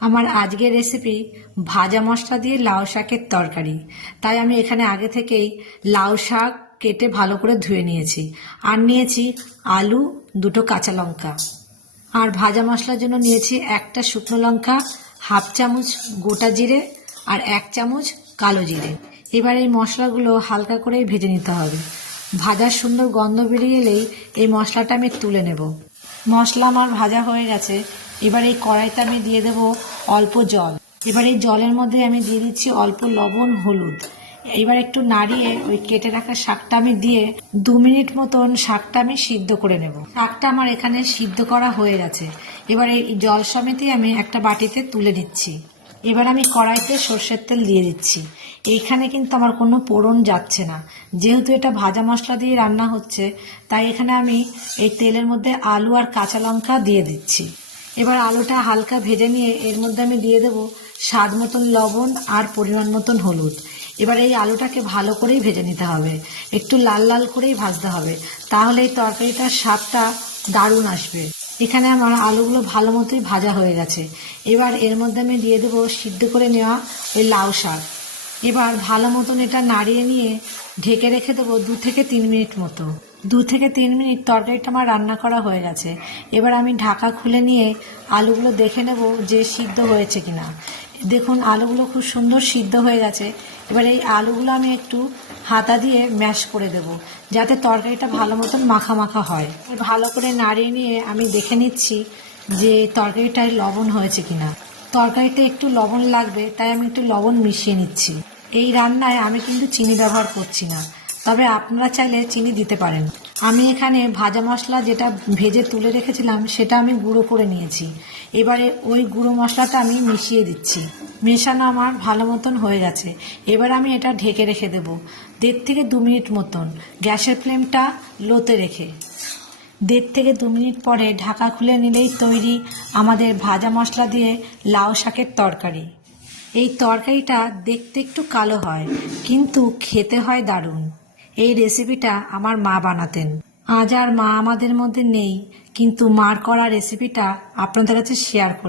আমার আজকের রেসিপি ভাজা মশলা দিয়ে লাউ শাকের তরকারি। তাই আমি এখানে আগে থেকেই লাউ শাক কেটে ভালো করে ধুয়ে নিয়েছি, আর নিয়েছি আলু, দুটো কাঁচা লঙ্কা, আর ভাজা মশলার জন্য নিয়েছি একটা শুকনো লঙ্কা, হাফ চামচ গোটা জিরে আর 1 চামচ কালো জিরে। এবার এই মশলাগুলো হালকা করে ভেজে নিতে হবে। ভাজার সুন্দর গন্ধ বেরিয়ে এলেই এই মশলাটা আমি তুলে নেব। মশলা আমার ভাজা হয়ে গেছে। এবার এই কড়াইতে আমি দিয়ে দেব অল্প জল। এবার এই জলের মধ্যে আমি দিয়ে দিচ্ছি অল্প লবণ, হলুদ। এবার একটু নাড়িয়ে ওই কেটে রাখা শাকটা আমি দিয়ে 2 মিনিট মতন শাকটা আমি সিদ্ধ করে নেব। শাকটা আমার এখানে সিদ্ধ করা হয়ে গেছে। এবার এই জল সমেতই আমি একটা বাটিতে তুলে নিচ্ছি। এবার আমি কড়াইতে সর্ষের তেল দিয়ে দিচ্ছি। এইখানে কিন্তু আমার কোনো ফোড়ন যাচ্ছে না, যেহেতু এটা ভাজা মশলা দিয়ে রান্না হচ্ছে, তাই এখানে আমি এই তেলের মধ্যে আলু আর কাঁচা লঙ্কা দিয়ে দিচ্ছি। এবার আলুটা হালকা ভেজে নিয়ে এর মধ্যে আমি দিয়ে দেবো স্বাদ মতন লবণ আর পরিমাণ মতন হলুদ। এবার এই আলুটাকে ভালো করেই ভেজে নিতে হবে, একটু লাল লাল করেই ভাজতে হবে, তাহলে এই তরকারিটার স্বাদটা দারুণ আসবে। এখানে আমার আলুগুলো ভালো মতোই ভাজা হয়ে গেছে। এবার এর মধ্যে আমি দিয়ে দেবো সিদ্ধ করে নেওয়া ওই লাউ শাক। এবার ভালো মতন এটা নাড়িয়ে নিয়ে ঢেকে রেখে দেবো 2 থেকে 3 মিনিট মতো। 2 থেকে 3 মিনিট তরকারিটা আমার রান্না করা হয়ে গেছে। এবার আমি ঢাকা খুলে নিয়ে আলুগুলো দেখে নেব যে সিদ্ধ হয়েছে কিনা। দেখুন আলুগুলো খুব সুন্দর সিদ্ধ হয়ে গেছে। এবার এই আলুগুলো আমি একটু হাতা দিয়ে ম্যাশ করে দেব, যাতে তরকারিটা ভালো মতন মাখা মাখা হয়। ভালো করে নাড়িয়ে নিয়ে আমি দেখে নিচ্ছি যে তরকারিটায় লবণ হয়েছে কিনা। তরকারিতে একটু লবণ লাগবে, তাই আমি একটু লবণ মিশিয়ে নিচ্ছি। এই রান্নায় আমি কিন্তু চিনি ব্যবহার করছি না, তবে আপনারা চাইলে চিনি দিতে পারেন। আমি এখানে ভাজা মশলা যেটা ভেজে তুলে রেখেছিলাম সেটা আমি গুঁড়ো করে নিয়েছি। এবারে ওই গুঁড়ো মশলাটা আমি মিশিয়ে দিচ্ছি। মেশানো আমার ভালো মতন হয়ে গেছে। এবার আমি এটা ঢেকে রেখে দেবো 1.5 থেকে 2 মিনিট মতন, গ্যাসের ফ্লেমটা লোতে রেখে। 1.5 থেকে 2 মিনিট পরে ঢাকা খুলে নিলেই তৈরি আমাদের ভাজা মশলা দিয়ে লাউ শাকের তরকারি। এই তরকারিটা দেখতে একটু কালো হয়, কিন্তু খেতে হয় দারুণ। এই রেসিপিটা আমার মা বানাতেন। আজ আর মা আমাদের মধ্যে নেই, কিন্তু মার করা রেসিপিটা আপনাদের কাছে শেয়ার করলাম।